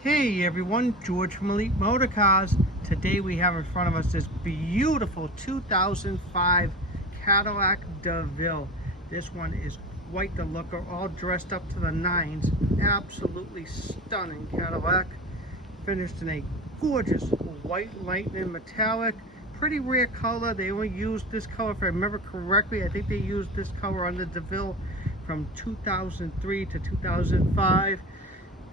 Hey everyone, George from Elite Motorcars. Today we have in front of us this beautiful 2005 Cadillac DeVille. This one is quite the looker, all dressed up to the nines. Absolutely stunning Cadillac. Finished in a gorgeous white lightning metallic. Pretty rare color. They only used this color, if I remember correctly. I think they used this color on the DeVille from 2003 to 2005.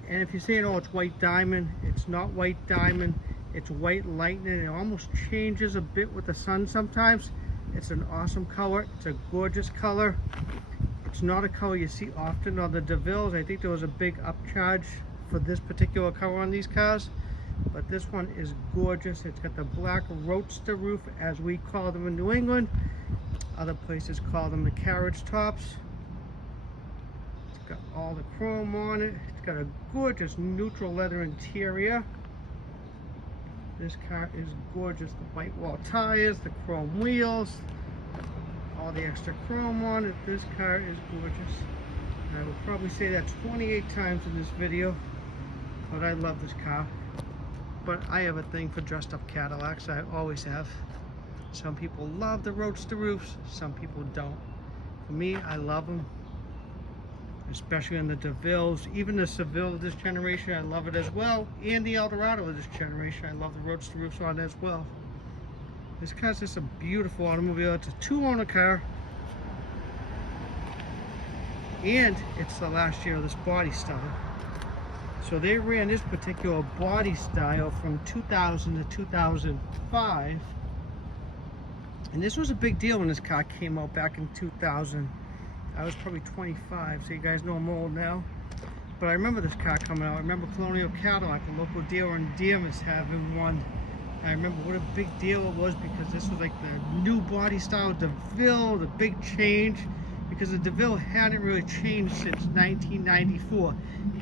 And if you're saying, oh, it's white diamond, it's not white diamond, it's white lightning. It almost changes a bit with the sun sometimes. It's an awesome color. It's a gorgeous color. It's not a color you see often on the DeVilles. I think there was a big upcharge for this particular color on these cars, but this one is gorgeous. It's got the black roadster roof, as we call them in New England. Other places call them the carriage tops. Got all the chrome on it. It's got a gorgeous neutral leather interior. This car is gorgeous. The white wall tires, the chrome wheels, all the extra chrome on it. This car is gorgeous. And I will probably say that 28 times in this video, but I love this car. But I have a thing for dressed up Cadillacs. I always have. Some people love the roadster roofs, some people don't. For me, I love them. Especially on the DeVilles, even the Seville of this generation, I love it as well. And the Eldorado of this generation, I love the roadster roofs on as well. This car's just a beautiful automobile. It's a two-owner car. And it's the last year of this body style. So they ran this particular body style from 2000 to 2005. And this was a big deal when this car came out back in 2000. I was probably 25, so you guys know I'm old now. But I remember this car coming out. I remember Colonial Cadillac, a local dealer in Dearmas, having one. I remember what a big deal it was because this was like the new body style DeVille, the big change. Because the DeVille hadn't really changed since 1994.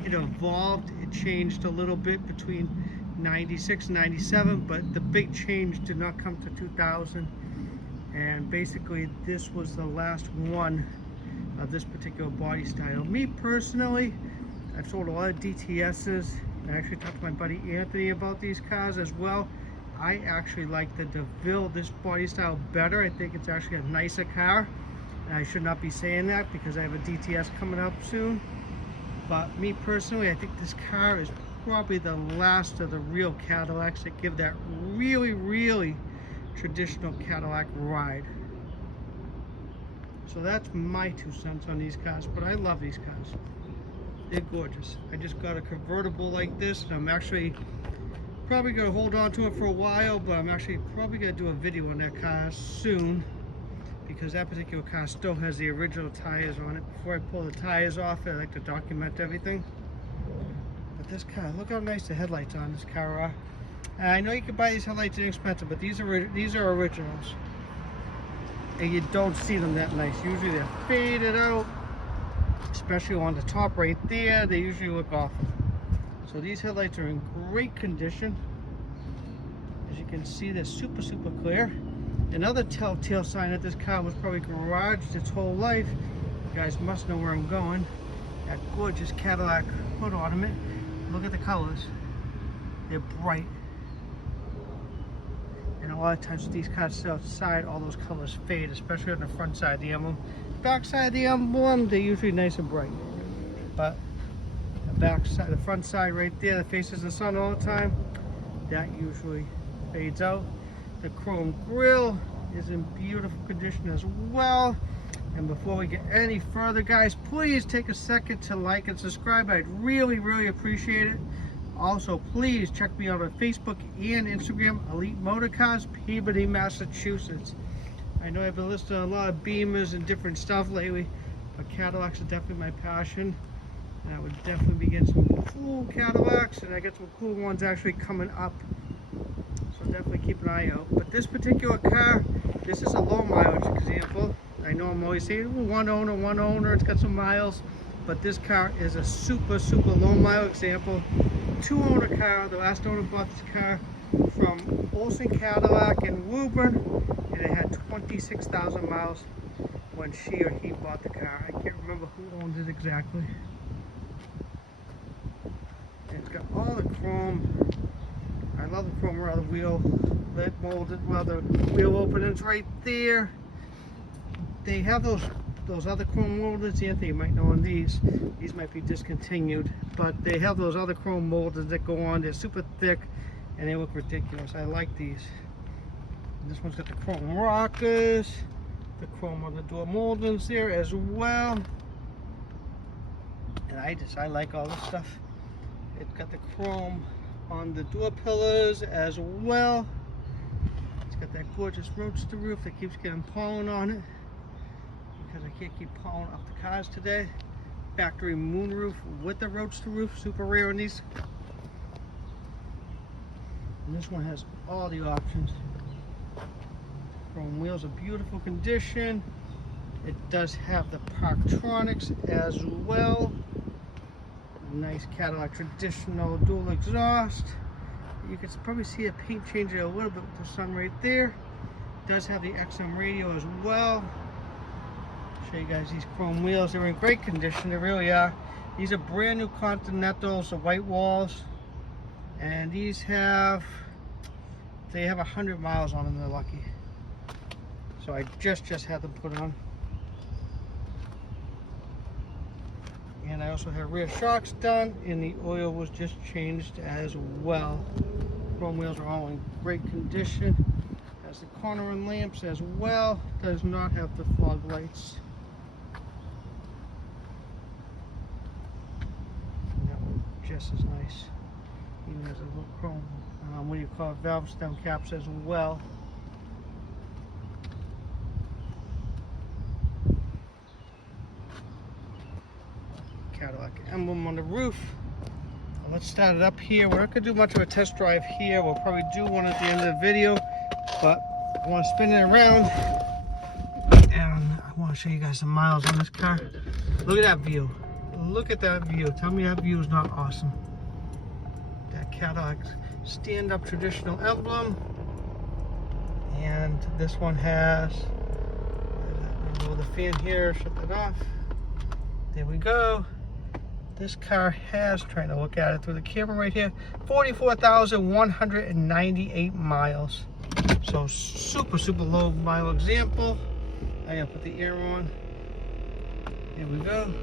It evolved, it changed a little bit between 96 and 97, but the big change did not come to 2000. And basically this was the last one of this particular body style. Me personally, I've sold a lot of DTSs. I actually talked to my buddy Anthony about these cars as well. I actually like the DeVille, this body style, better. I think it's actually a nicer car. And I should not be saying that because I have a DTS coming up soon. But me personally, I think this car is probably the last of the real Cadillacs that give that really traditional Cadillac ride. So that's my 2 cents on these cars, but I love these cars. They're gorgeous. I just got a convertible like this, and I'm actually probably going to hold on to it for a while, but I'm actually probably going to do a video on that car soon because that particular car still has the original tires on it. Before I pull the tires off, I like to document everything. But this car, look how nice the headlights on this car are. And I know you can buy these headlights inexpensive, but these are originals. And you don't see them that nice. Usually they're faded out, especially on the top right there. They usually look awful. So these headlights are in great condition. As you can see, they're super clear. Another telltale sign that this car was probably garaged its whole life. You guys must know where I'm going. That gorgeous Cadillac hood ornament. Look at the colors. They're bright. And a lot of times with these cars outside, all those colors fade, especially on the front side of the emblem. Back side of the emblem, they're usually nice and bright. But the back side, the front side right there that faces the sun all the time, that usually fades out. The chrome grille is in beautiful condition as well. And before we get any further, guys, please take a second to like and subscribe. I'd really appreciate it. Also, please check me out on Facebook and Instagram, Elite Motorcars, Peabody, Massachusetts. I know I've been listening to a lot of Beamers and different stuff lately, but Cadillacs are definitely my passion. And I would definitely be getting some cool Cadillacs, and I got some cool ones actually coming up. So definitely keep an eye out. But this particular car, this is a low mileage example. I know I'm always saying one owner, it's got some miles. But this car is a super low mile example. 2-owner car. The last owner bought this car from Olson Cadillac in Woburn, and it had 26,000 miles when she or he bought the car. I can't remember who owns it exactly. got all the chrome. I love the chrome around the wheel. Lid molded, well, the wheel openings right there. They have those other chrome molders. Anthony, you might know on these. These might be discontinued, but they have those other chrome molders that go on. They're super thick and they look ridiculous. I like these. And this one's got the chrome rockers, the chrome on the door moldings there as well. And I like all this stuff. It's got the chrome on the door pillars as well. It's got that gorgeous roadster roof that keeps getting pollen on it because I can't keep pollen off the cars today. Factory moonroof with the roadster roof, super rare in these. And this one has all the options. Chrome wheels are beautiful condition. It does have the Parktronics as well. Nice Cadillac traditional dual exhaust. You can probably see a paint changer a little bit with the sun right there. It does have the XM radio as well. Show you guys these chrome wheels. They're in great condition, they really are. These are brand new Continentals, the white walls. And these they have 100 miles on them, they're lucky. So I just had them put on. And I also have rear shocks done, and the oil was just changed as well. Chrome wheels are all in great condition. Has the cornering lamps as well. Does not have the fog lights. And that one just as nice. Even has a little chrome, what do you call it, valve stem caps as well. Cadillac emblem on the roof. Let's start it up here. We're not going to do much of a test drive here. We'll probably do one at the end of the video, but I want to spin it around and I want to show you guys some miles on this car. Look at that view. Look at that view. Tell me that view is not awesome. That Cadillac stand-up traditional emblem, and this one has the fan here. Shut that off. There we go. This car has, trying to look at it through the camera right here, 44,198 miles. So super low mile example. I gotta put the air on. Here we go.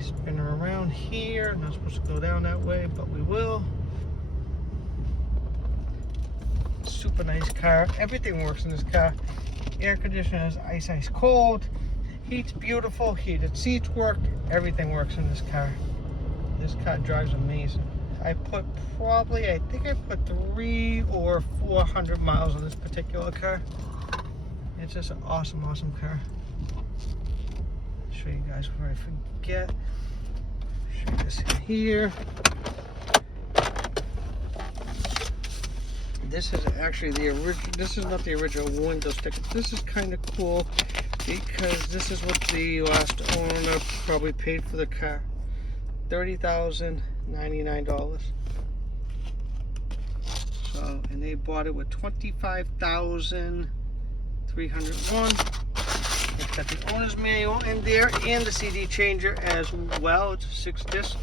Spin her around here. Not supposed to go down that way, but we will. Super nice car. Everything works in this car. Air conditioner is ice cold. Heat's beautiful, heated seats work, everything works in this car. This car drives amazing. I think I put 300 or 400 miles on this particular car. It's just an awesome car. I'll show you guys before I forget. Show you this here. This is actually the original, this is not the original window sticker. This is kind of cool, because this is what the last owner probably paid for the car. $30,099. So, and they bought it with $25,301. It's got the owner's manual in there and the CD changer as well. It's a 6-disc.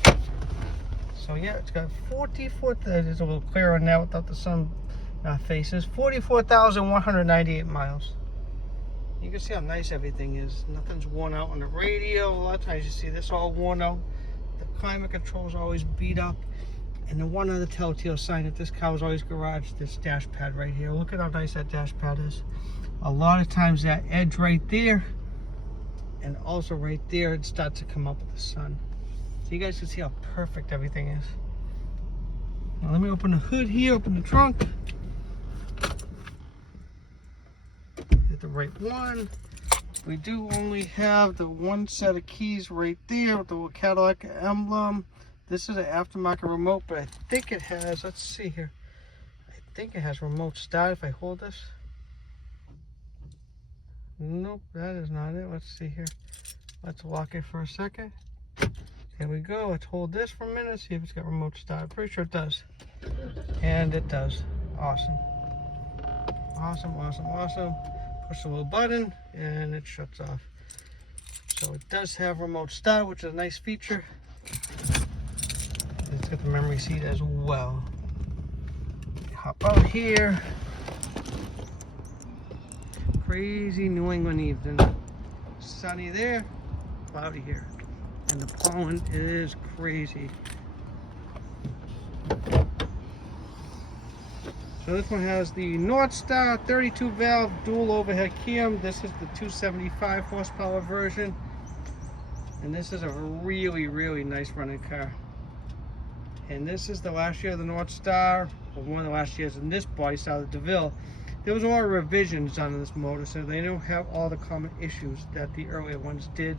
So yeah, it's got 44. It's a little clearer now without the sun faces. 44,198 miles. You can see how nice everything is. Nothing's worn out on the radio. A lot of times you see this all worn out. The climate control is always beat up. And the one other telltale sign that this car was always garaged, this dash pad right here. Look at how nice that dash pad is. A lot of times that edge right there, and also right there, it starts to come up with the sun. So you guys can see how perfect everything is. Now let me open the hood here, open the trunk. Hit the right one. We do only have the one set of keys right there with the Cadillac emblem. This is an aftermarket remote, but I think it has, let's see here. I think it has remote start if I hold this. Nope, that is not it. Let's see here. Let's lock it for a second. There we go. Let's hold this for a minute, see if it's got remote start. I'm pretty sure it does. And it does. Awesome. Awesome. Push the little button and it shuts off. So it does have remote start, which is a nice feature. It's got the memory seat as well. Hop out here. Crazy New England evening. Sunny there, cloudy here. And the pollen is crazy. So this one has the North Star 32 valve dual overhead cam. This is the 275 horsepower version. And this is a really, really nice running car. And this is the last year of the North Star, or one of the last years in this body style, the DeVille. There was a lot of revisions done on this motor, so they don't have all the common issues that the earlier ones did.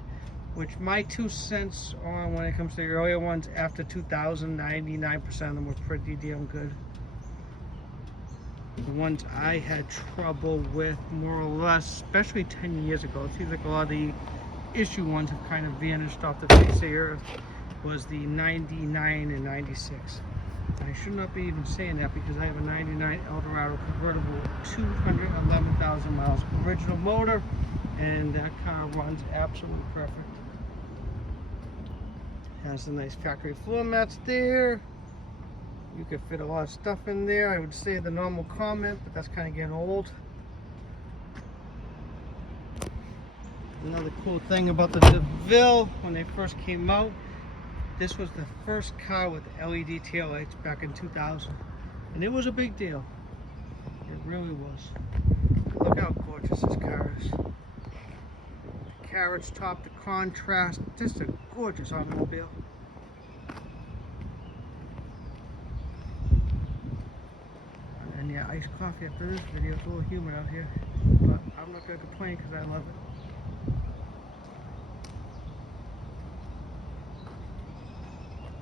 Which my 2 cents on when it comes to the earlier ones, after 2000, 99% of them were pretty damn good. The ones I had trouble with, more or less, especially 10 years ago, it seems like a lot of the issue ones have kind of vanished off the face of the earth, was the 99 and 96. I should not be even saying that because I have a 99 Eldorado convertible, 211,000 miles, original motor, and that car runs absolutely perfect. Has the nice factory floor mats there. You could fit a lot of stuff in there. I would say the normal comment, but that's kind of getting old. Another cool thing about the DeVille, when they first came out, this was the first car with LED taillights back in 2000. And it was a big deal. It really was. Look how gorgeous this car is. The carriage top, the contrast, just a gorgeous automobile. And yeah, iced coffee after this video. It's a little humid out here, but I'm not going to complain because I love it.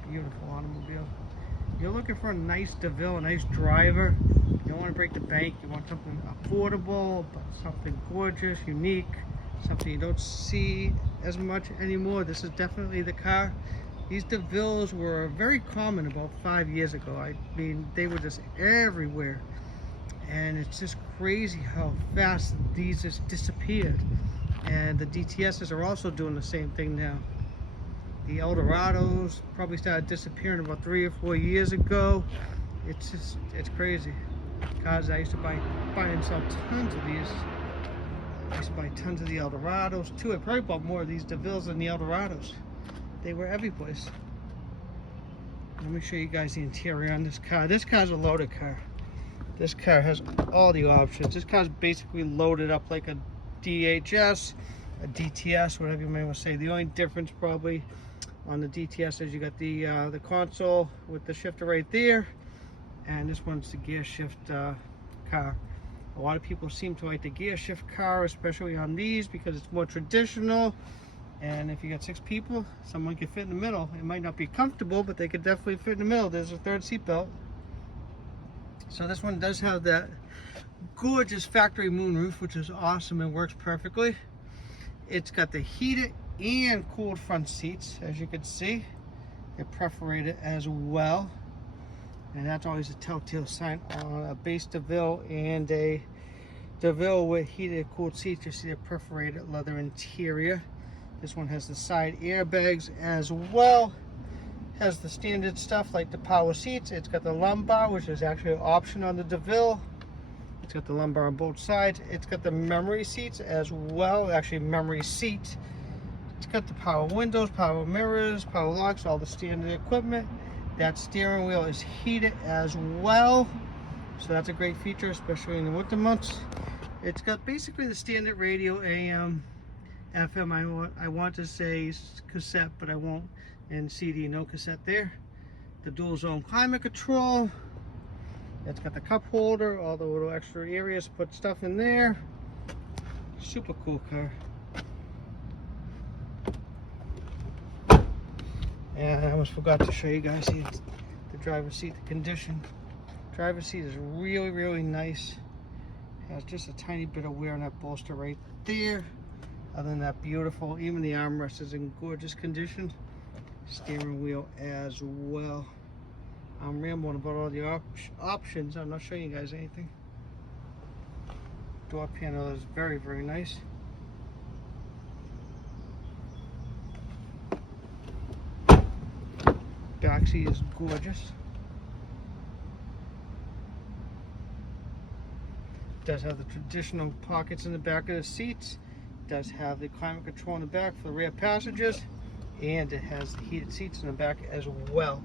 Beautiful automobile. You're looking for a nice DeVille, a nice driver. You don't want to break the bank. You want something affordable, but something gorgeous, unique, something you don't see as much anymore. This is definitely the car. These DeVilles were very common about 5 years ago. I mean, they were just everywhere. And it's just crazy how fast these just disappeared. And the DTSs are also doing the same thing now. The Eldorados probably started disappearing about 3 or 4 years ago. It's crazy. Cars I used to buy and sell tons of these. I used to buy tons of the Eldorados too. I probably bought more of these DeVilles than the Eldorados. They were every place. Let me show you guys the interior on this car. This car's a loaded car. This car has all the options. This car's basically loaded up like a DHS, a DTS, whatever you may want to say. The only difference probably on the DTS is you got the console with the shifter right there, and this one's the gear shift car. A lot of people seem to like the gear shift car, especially on these, because it's more traditional. And if you got 6 people, someone can fit in the middle. It might not be comfortable, but they could definitely fit in the middle. There's a third seat belt. So this one does have that gorgeous factory moonroof, which is awesome and works perfectly. It's got the heated and cooled front seats, as you can see. They're perforated as well. And that's always a telltale sign on a base DeVille and a DeVille with heated and cooled seats. You see the perforated leather interior. This one has the side airbags as well. Has the standard stuff like the power seats. It's got the lumbar, which is actually an option on the DeVille. It's got the lumbar on both sides. It's got the memory seats as well, actually memory seat. It's got the power windows, power mirrors, power locks, all the standard equipment. That steering wheel is heated as well. So that's a great feature, especially in the winter months. It's got basically the standard radio, AM, FM, I want to say cassette, but I won't, and CD, no cassette there. The dual zone climate control. It's got the cup holder, all the little extra areas to put stuff in there. Super cool car. And I almost forgot to show you guys the driver's seat, the condition. Driver's seat is really, really nice. Has just a tiny bit of wear on that bolster right there. Other than that, beautiful. Even the armrest is in gorgeous condition. Steering wheel as well. I'm rambling about all the options. I'm not showing you guys anything. Door panel is very, very nice. Back backseat is gorgeous. It does have the traditional pockets in the back of the seats. It does have the climate control in the back for the rear passengers, and it has the heated seats in the back as well.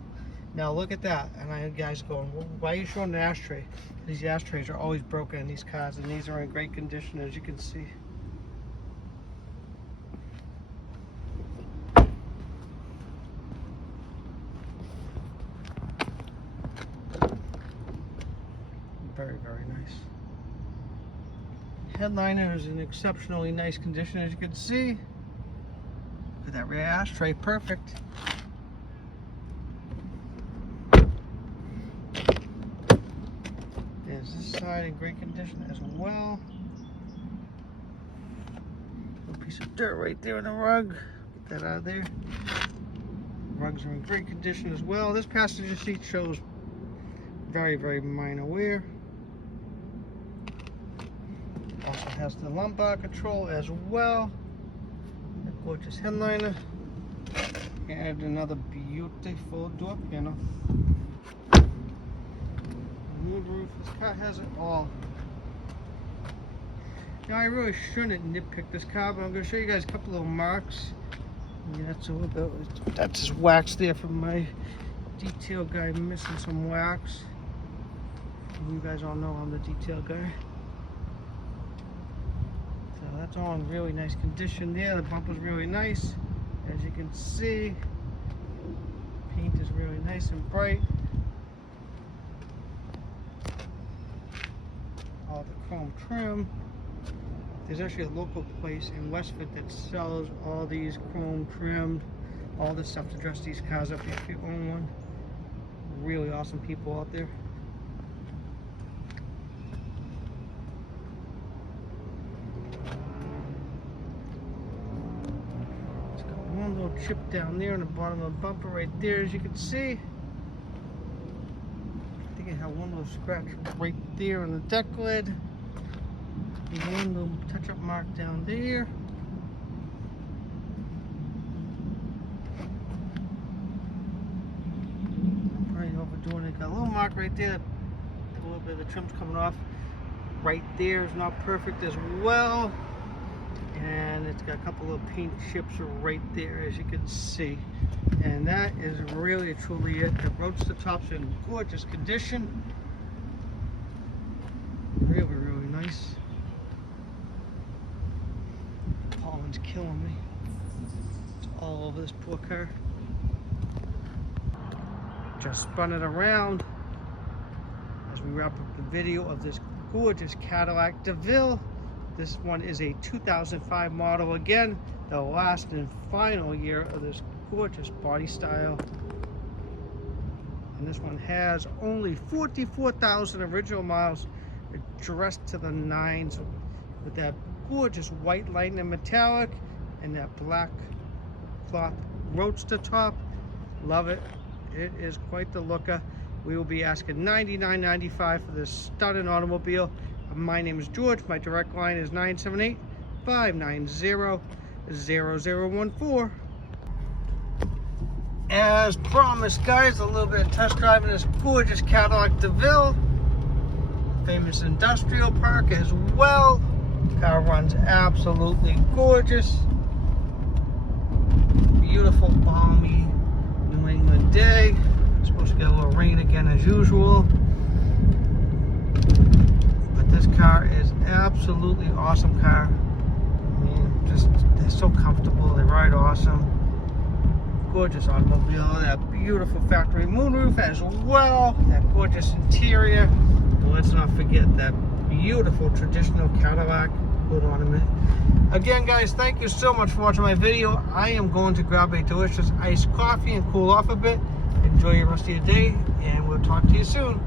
Now look at that, and I had guys going, well, why are you showing an ashtray? These ashtrays are always broken in these cars, and these are in great condition, as you can see. Very, very nice. Headliner is in exceptionally nice condition, as you can see. Look at that rear ashtray, perfect. There's this side in great condition as well. A piece of dirt right there in the rug. Get that out of there. Rugs are in great condition as well. This passenger seat shows very, very minor wear. Also has the lumbar control as well. A gorgeous headliner. And another beautiful door panel. Moonroof. This car has it all. Now I really shouldn't nitpick this car, but I'm going to show you guys a couple little marks. Yeah, that's a little bit. That's just wax there from my detail guy missing some wax. You guys all know I'm the detail guy. So that's all in really nice condition there. The bumper's really nice, as you can see. Paint is really nice and bright. All the chrome trim. There's actually a local place in Westford that sells all these chrome trimmed, all this stuff to dress these cars up if you own one. Really awesome people out there. It's got one little chip down there on the bottom of the bumper right there, as you can see. I think it had one little scratch right there on the deck lid. One little touch-up mark down there. Probably overdoing it. Got a little mark right there. A little bit of the trim's coming off. Right there is not perfect as well. And it's got a couple of paint chips right there, as you can see. And that is really truly it. The roadster top's in gorgeous condition. Really, really nice. Pollen's killing me. It's all over this poor car. Just spun it around as we wrap up the video of this gorgeous Cadillac DeVille. This one is a 2005 model, again, the last and final year of this gorgeous body style. And this one has only 44,000 original miles, dressed to the nines with that gorgeous white lightning metallic and that black cloth roadster top. Love it. It is quite the looker. We will be asking $99.95 for this stunning automobile. My name is George. My direct line is 978-590-0014. As promised, guys, a little bit of test driving this gorgeous Cadillac DeVille. Famous industrial park as well. Car runs absolutely gorgeous. Beautiful, balmy New England day. It's supposed to get a little rain again as usual. But this car is absolutely awesome car. I mean, just, they're so comfortable. They ride awesome. Gorgeous automobile. That beautiful factory moonroof as well. That gorgeous interior. And let's not forget that beautiful traditional Cadillac hood ornament. Again, guys, thank you so much for watching my video. I am going to grab a delicious iced coffee and cool off a bit. Enjoy the rest of your day, and we'll talk to you soon.